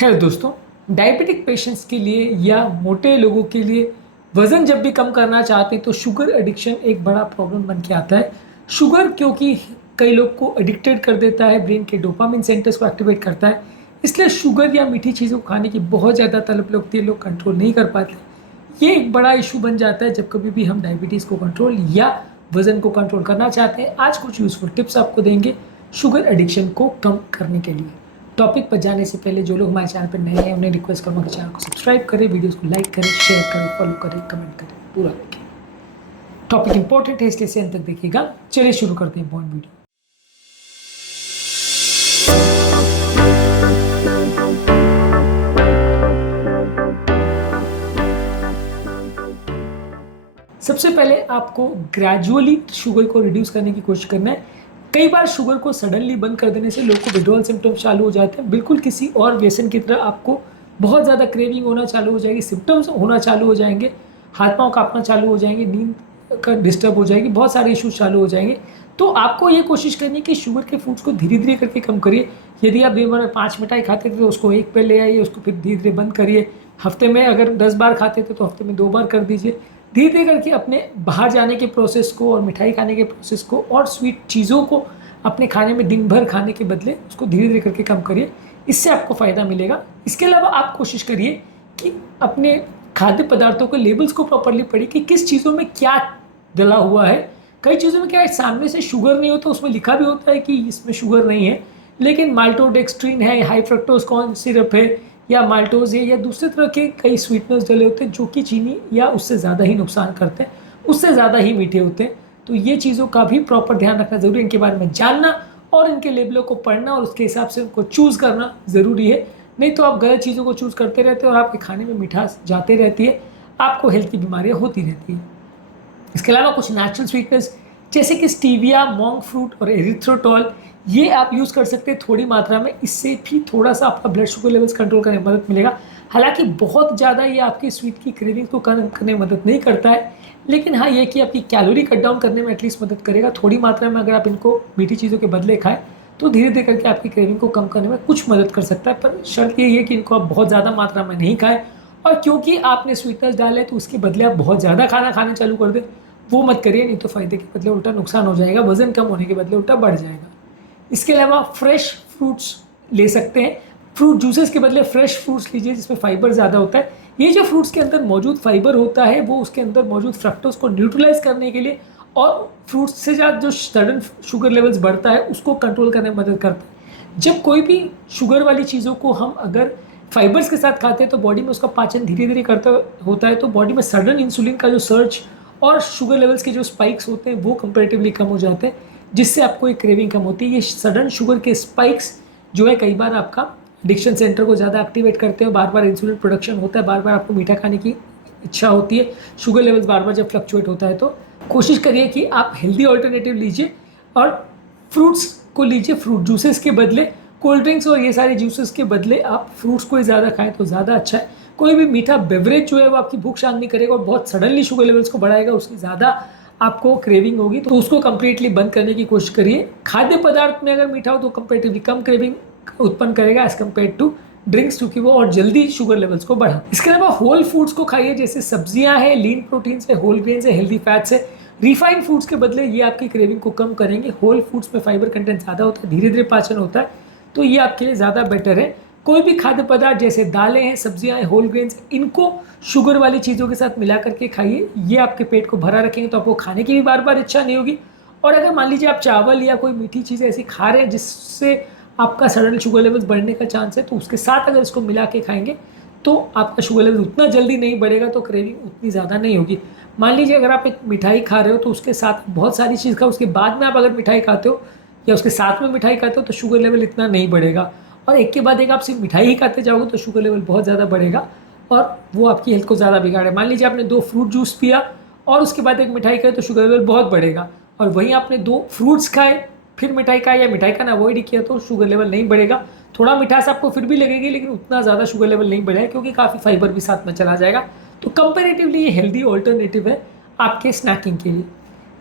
Hello दोस्तों। Diabetic patients के लिए या मोटे लोगों के लिए वज़न जब भी कम करना चाहते हैं तो शुगर एडिक्शन एक बड़ा प्रॉब्लम बन के आता है। शुगर क्योंकि कई लोग को एडिक्टेड कर देता है, ब्रेन के डोपामिन सेंटर्स को एक्टिवेट करता है, इसलिए शुगर या मीठी चीज़ों को खाने की बहुत ज़्यादा तलब लगती है, लोग कंट्रोल नहीं कर पाते। ये एक बड़ा इशू बन जाता है जब कभी भी हम डायबिटीज़ को कंट्रोल या वज़न को कंट्रोल करना चाहते हैं। आज कुछ यूज़फुल टिप्स आपको देंगे शुगर एडिक्शन को कम करने के लिए। टॉपिक पर जाने से पहले जो लोग हमारे चैनल पर नए हैं उन्हें रिक्वेस्ट करूँगा कि चैनल को सब्सक्राइब करें, वीडियोस को लाइक करें, शेयर करें, फॉलो करें, कमेंट करें, पूरा देखें। टॉपिक इंपॉर्टेंट है इसलिए से अंत तक देखिएगा। चलिए शुरू करते हैं इंपॉर्टेंट वीडियो। सबसे पहले आपको ग्रेजुअली शुगर को रिड्यूस करने की कोशिश करना है। कई बार शुगर को सडनली बंद कर देने से लोगों को विड्रॉल सिम्टम्स चालू हो जाते हैं, बिल्कुल किसी और व्यसन की तरह आपको बहुत ज़्यादा क्रेविंग होना चालू हो जाएगी, सिम्टम्स होना चालू हो जाएंगे, हाथ पांव कांपना चालू हो जाएंगे, नींद का डिस्टर्ब हो जाएगी, बहुत सारे इश्यूज चालू हो जाएंगे। तो आपको ये कोशिश करनी है कि शुगर के फूड्स को धीरे धीरे करके कम करिए। यदि आप दिन भर में 5 मिठाई खाते थे तो उसको 1 पे ले आइए, उसको फिर धीरे धीरे बंद करिए। हफ्ते में अगर 10 बार खाते थे तो हफ्ते में 2 बार कर दीजिए। धीरे धीरे करके अपने बाहर जाने के प्रोसेस को और मिठाई खाने के प्रोसेस को और स्वीट चीज़ों को अपने खाने में दिन भर खाने के बदले उसको धीरे धीरे करके कम करिए, इससे आपको फ़ायदा मिलेगा। इसके अलावा आप कोशिश करिए कि अपने खाद्य पदार्थों के लेबल्स को प्रॉपरली पढ़िए कि किस चीज़ों में क्या डला हुआ है। कई चीज़ों में क्या है, सामने से शुगर नहीं होता, उसमें लिखा भी होता है कि इसमें शुगर नहीं है, लेकिन माल्टोडेक्स्ट्रिन है, हाई फ्रक्टोज कॉर्न सिरप है, या माल्टोज है, या दूसरे तरह के कई स्वीटनर्स डले होते हैं जो कि चीनी या उससे ज़्यादा ही नुकसान करते हैं, उससे ज़्यादा ही मीठे होते हैं। तो ये चीज़ों का भी प्रॉपर ध्यान रखना ज़रूरी है, इनके बारे में जानना और इनके लेबलों को पढ़ना और उसके हिसाब से उनको चूज़ करना ज़रूरी है। नहीं तो आप गलत चीज़ों को चूज़ करते रहते हैं और आपके खाने में मिठास जाते रहती है, आपको हेल्थ की बीमारियाँ होती रहती है। इसके अलावा कुछ नेचुरल स्वीटनेस जैसे कि स्टीविया, मोंग फ्रूट और एरिथ्रोटॉल, ये आप यूज़ कर सकते हैं थोड़ी मात्रा में। इससे भी थोड़ा सा आपका ब्लड शुगर लेवल्स कंट्रोल करने में मदद मिलेगा। हालांकि बहुत ज़्यादा ये आपकी स्वीट की क्रेविंग को कम करने में मदद नहीं करता है, लेकिन हाँ ये कि आपकी कैलोरी कट डाउन करने में एटलीस्ट मदद करेगा। थोड़ी मात्रा में अगर आप इनको मीठी चीज़ों के बदले खाएं तो धीरे धीरे करके आपकी क्रेविंग को कम करने में कुछ मदद कर सकता है, पर शर्त ये है कि इनको आप बहुत ज़्यादा मात्रा में नहीं खाएं। और क्योंकि आपने स्वीटनेस डाले तो उसके बदले आप बहुत ज़्यादा खाना खाने चालू कर दें, वो मत करिए, नहीं तो फ़ायदे के बदले उल्टा नुकसान हो जाएगा, वज़न कम होने के बदले उल्टा बढ़ जाएगा। इसके अलावा फ्रेश फ्रूट्स ले सकते हैं। फ्रूट जूसेस के बदले फ्रेश फ्रूट्स लीजिए जिसमें फाइबर ज़्यादा होता है। ये जो फ्रूट्स के अंदर मौजूद फाइबर होता है वो उसके अंदर मौजूद फ्रक्टोज को न्यूट्रलाइज करने के लिए और फ्रूट्स से ज़्यादा जो सडन शुगर लेवल्स बढ़ता है उसको कंट्रोल करने में मदद करता है। जब कोई भी शुगर वाली चीज़ों को हम अगर फाइबर्स के साथ खाते हैं तो बॉडी में उसका पाचन धीरे धीरे करता होता है, तो बॉडी में सडन इंसुलिन का जो सर्च और शुगर लेवल्स के जो स्पाइक्स होते हैं वो कंपेरेटिवली कम हो जाते हैं, जिससे आपको एक क्रेविंग कम होती है। ये सडन शुगर के स्पाइक्स जो है कई बार आपका एडिक्शन सेंटर को ज़्यादा एक्टिवेट करते हैं, बार बार इंसुलिन प्रोडक्शन होता है, बार बार आपको मीठा खाने की इच्छा होती है, शुगर लेवल्स बार बार जब फ्लक्चुएट होता है। तो कोशिश करिए कि आप हेल्दी ऑल्टरनेटिव लीजिए और फ्रूट्स को लीजिए। फ्रूट जूसेस के बदले कोल्ड ड्रिंक्स और ये सारे जूसेस के बदले आप फ्रूट्स को ही ज़्यादा खाएं तो ज़्यादा अच्छा है। कोई भी मीठा बेवरेज जो है वो आपकी भूख शांत नहीं करेगा और बहुत सडनली शुगर लेवल्स को बढ़ाएगा, उसकी ज़्यादा आपको क्रेविंग होगी, तो उसको कंप्लीटली बंद करने की कोशिश करिए। खाद्य पदार्थ में अगर मीठा हो तो कंपेरेटिवली कम क्रेविंग उत्पन्न करेगा एज कम्पेयर टू ड्रिंक्स, क्योंकि वो और जल्दी शुगर लेवल्स को बढ़ा। इसके अलावा होल फूड्स को खाइए, जैसे सब्जियां हैं, लीन प्रोटीन्स है, होल ग्रेन्स है, हेल्दी फैट्स है। रिफाइंड फूड्स के बदले ये आपकी क्रेविंग को कम करेंगे। होल फूड्स में फाइबर कंटेंट ज़्यादा होता है, धीरे धीरे पाचन होता है, तो ये आपके लिए ज़्यादा बेटर है। कोई भी खाद्य पदार्थ जैसे दालें हैं, सब्जियां हैं, होल ग्रेन्स, इनको शुगर वाली चीज़ों के साथ मिला करके खाइए। ये आपके पेट को भरा रखेंगे तो आपको खाने की भी बार बार इच्छा नहीं होगी। और अगर मान लीजिए आप चावल या कोई मीठी चीज़ ऐसी खा रहे हैं जिससे आपका सडन शुगर लेवल बढ़ने का चांस है, तो उसके साथ अगर इसको मिला के खाएंगे तो आपका शुगर लेवल उतना जल्दी नहीं बढ़ेगा, तो क्रेविंग उतनी ज़्यादा नहीं होगी। मान लीजिए अगर आप एक मिठाई खा रहे हो तो उसके साथ बहुत सारी चीज़ खाओ, उसके बाद में आप अगर मिठाई खाते हो या उसके साथ में मिठाई खाते हो तो शुगर लेवल इतना नहीं बढ़ेगा। और एक के बाद एक आप सिर्फ मिठाई ही खाते जाओगे तो शुगर लेवल बहुत ज़्यादा बढ़ेगा और वो आपकी हेल्थ को ज़्यादा बिगाड़े। मान लीजिए आपने 2 फ्रूट जूस पिया और उसके बाद एक मिठाई खाई तो शुगर लेवल बहुत बढ़ेगा, और वहीं आपने 2 फ्रूट्स खाए फिर मिठाई खाए या मिठाई खाना अवॉइड किया तो शुगर लेवल नहीं बढ़ेगा। थोड़ा मिठास आपको फिर भी लगेगी, लेकिन उतना ज़्यादा शुगर लेवल नहीं बढ़ेगा क्योंकि काफ़ी फाइबर भी साथ में चला जाएगा। तो कंपेरेटिवली ये हेल्दी ऑल्टरनेटिव है आपके स्नैकिंग के लिए।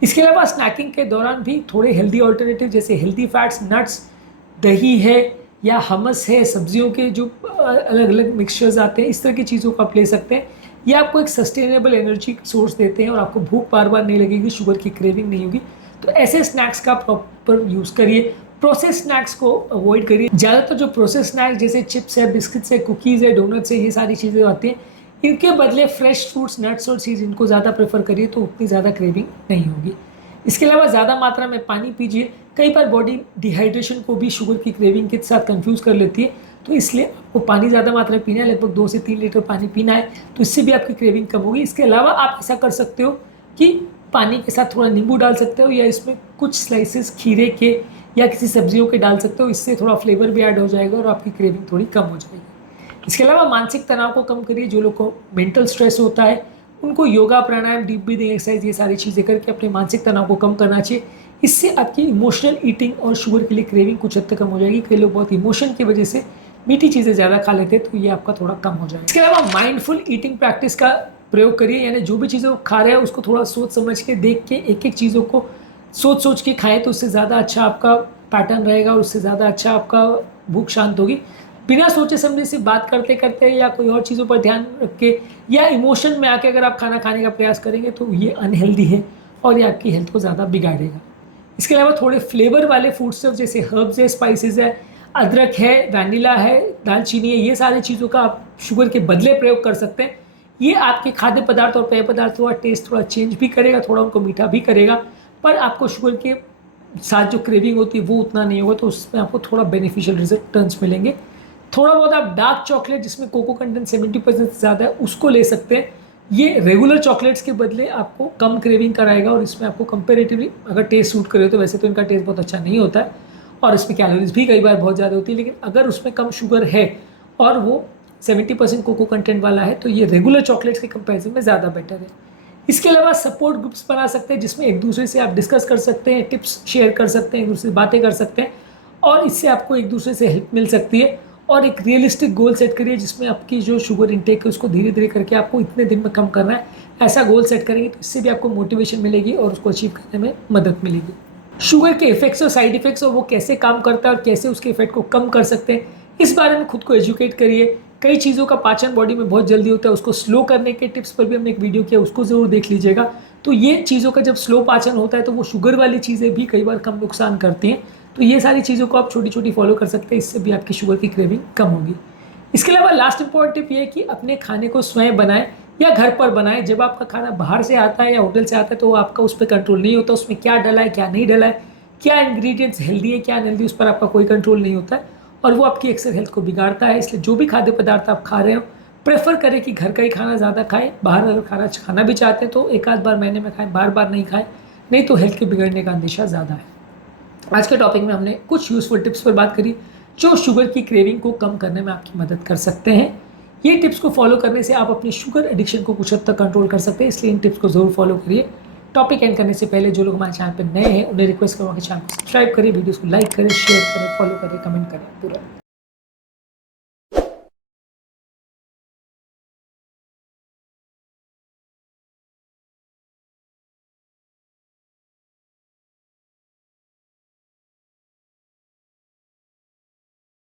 इसके अलावा स्नैकिंग के दौरान भी थोड़े हेल्दी ऑल्टरनेटिव जैसे हेल्दी फैट्स, नट्स, दही है, या हमस है, सब्जियों के जो अलग अलग मिक्सचर्स आते हैं, इस तरह की चीज़ों को आप ले सकते हैं। ये आपको एक सस्टेनेबल एनर्जी सोर्स देते हैं और आपको भूख बार बार नहीं लगेगी, शुगर की क्रेविंग नहीं होगी। तो ऐसे स्नैक्स का प्रॉपर यूज़ करिए। प्रोसेस स्नैक्स को अवॉइड करिए। ज़्यादातर जो प्रोसेस स्नैक्स जैसे चिप्स है, बिस्किट्स है, कुकीज़ है, डोनट्स है, ये सारी चीज़ें आती हैं, इनके बदले फ्रेश फ्रूट्स, नट्स और सीड्स, इनको ज़्यादा प्रेफर करिए, तो उतनी ज़्यादा क्रेविंग नहीं होगी। इसके अलावा ज़्यादा मात्रा में पानी पीजिए। कई बार बॉडी डिहाइड्रेशन को भी शुगर की क्रेविंग के साथ कंफ्यूज कर लेती है, तो इसलिए आपको पानी ज़्यादा मात्रा में पीना है, लगभग 2 से 3 लीटर पानी पीना है, तो इससे भी आपकी क्रेविंग कम होगी। इसके अलावा आप ऐसा कर सकते हो कि पानी के साथ थोड़ा नींबू डाल सकते हो, या इसमें कुछ स्लाइसेस खीरे के या किसी सब्जियों के डाल सकते हो। इससे थोड़ा फ्लेवर भी ऐड हो जाएगा और आपकी क्रेविंग थोड़ी कम हो जाएगी। इसके अलावा मानसिक तनाव को कम करिए। जो लोग को मेंटल स्ट्रेस होता है, उनको योगा, प्राणायाम, डीप ब्रीदिंग एक्सरसाइज, ये सारी चीज़ें करके अपने मानसिक तनाव को कम करना चाहिए। इससे आपकी इमोशनल ईटिंग और शुगर के लिए क्रेविंग कुछ हद तक कम हो जाएगी। कई लोग बहुत इमोशन की वजह से मीठी चीज़ें ज़्यादा खा लेते हैं, तो ये आपका थोड़ा कम हो जाएगा। इसके अलावा माइंडफुल ईटिंग प्रैक्टिस का प्रयोग करिए, यानी जो भी चीज़ें वो खा रहे हैं उसको थोड़ा सोच समझ के, देख के, एक एक चीज़ों को सोच सोच के खाएं, तो उससे ज़्यादा अच्छा आपका पैटर्न रहेगा और उससे ज़्यादा अच्छा आपका भूख शांत होगी। बिना सोचे समझे से बात करते करते या कोई और चीज़ों पर ध्यान रख के या इमोशन में आके अगर आप खाना खाने का प्रयास करेंगे, तो ये अनहेल्दी है और ये आपकी हेल्थ को ज़्यादा बिगाड़ेगा। इसके अलावा थोड़े फ्लेवर वाले फूड स्टफ जैसे हर्ब्स है, स्पाइसेस है, अदरक है, वैनिला है, दालचीनी है, ये सारी चीज़ों का आप शुगर के बदले प्रयोग कर सकते हैं। ये आपके खाद्य पदार्थ और पेय पदार्थों का टेस्ट थोड़ा चेंज भी करेगा, थोड़ा उनको मीठा भी करेगा, पर आपको शुगर के साथ जो क्रेविंग होती है वो उतना नहीं होगा, तो उसमें आपको थोड़ा बेनिफिशियल रिजल्ट्स मिलेंगे। थोड़ा बहुत आप डार्क चॉकलेट जिसमें कोको कंटेंट 70% से ज़्यादा है, उसको ले सकते हैं। ये रेगुलर चॉकलेट्स के बदले आपको कम क्रेविंग कराएगा और इसमें आपको कंपेरेटिवली अगर टेस्ट सूट करे, तो वैसे तो इनका टेस्ट बहुत अच्छा नहीं होता है और इसमें कैलोरीज भी कई बार बहुत ज़्यादा होती है, लेकिन अगर उसमें कम शुगर है और वो 70% कोको कंटेंट वाला है, तो ये रेगुलर चॉकलेट्स के कंपेरिजन में ज़्यादा बेटर है। इसके अलावा सपोर्ट ग्रुप्स बना सकते हैं, जिसमें एक दूसरे से आप डिस्कस कर सकते हैं, टिप्स शेयर कर सकते हैं, एक दूसरे से बातें कर सकते हैं और इससे आपको एक दूसरे से हेल्प मिल सकती है। और एक रियलिस्टिक गोल सेट करिए, जिसमें आपकी जो शुगर इंटेक है उसको धीरे धीरे करके आपको इतने दिन में कम करना है, ऐसा गोल सेट करेंगे, तो इससे भी आपको मोटिवेशन मिलेगी और उसको अचीव करने में मदद मिलेगी। शुगर के इफेक्ट्स और साइड इफेक्ट्स और वो कैसे काम करता है और कैसे उसके इफेक्ट को कम कर सकते हैं, इस बारे में खुद को एजुकेट करिए। कई चीज़ों का पाचन बॉडी में बहुत जल्दी होता है, उसको स्लो करने के टिप्स पर भी हमने एक वीडियो किया, उसको ज़रूर देख लीजिएगा। तो ये चीज़ों का जब स्लो पाचन होता है, तो वो शुगर वाली चीज़ें भी कई बार कम नुकसान करती हैं। तो ये सारी चीज़ों को आप छोटी छोटी फॉलो कर सकते हैं, इससे भी आपकी शुगर की क्रेविंग कम होगी। इसके अलावा लास्ट इंपॉर्टेंट टिप ये है कि अपने खाने को स्वयं बनाएं या घर पर बनाएं। जब आपका खाना बाहर से आता है या होटल से आता है, तो आपका उस पर कंट्रोल नहीं होता, उसमें क्या डला है, क्या नहीं डला है, क्या इंग्रेडिएंट्स हेल्दी है, क्या अनहेल्दी, उस पर आपका कोई कंट्रोल नहीं होता है और वो आपकी अक्सर हेल्थ को बिगाड़ता है। इसलिए जो भी खाद्य पदार्थ आप खा रहे हो, प्रेफर करें कि घर का ही खाना ज़्यादा खाएं। बाहर अगर खाना भी चाहते हैं, तो एक आध बार महीने में खाएं, बार बार नहीं खाएं, नहीं तो हेल्थ के बिगड़ने का अंदेशा ज़्यादा है। आज के टॉपिक में हमने कुछ यूज़फुल टिप्स पर बात करी, जो शुगर की क्रेविंग को कम करने में आपकी मदद कर सकते हैं। ये टिप्स को फॉलो करने से आप अपनी शुगर एडिक्शन को कुछ हद तक कंट्रोल कर सकते हैं, इसलिए इन टिप्स को ज़रूर फॉलो करिए। टॉपिक एंड करने से पहले जो लोग हमारे चैनल पर नए हैं, उन्हें रिक्वेस्ट करूँगा कि चैनल को सब्सक्राइब करें, वीडियोज़ को लाइक करें, शेयर करें, फॉलो करें, कमेंट करें पूरा।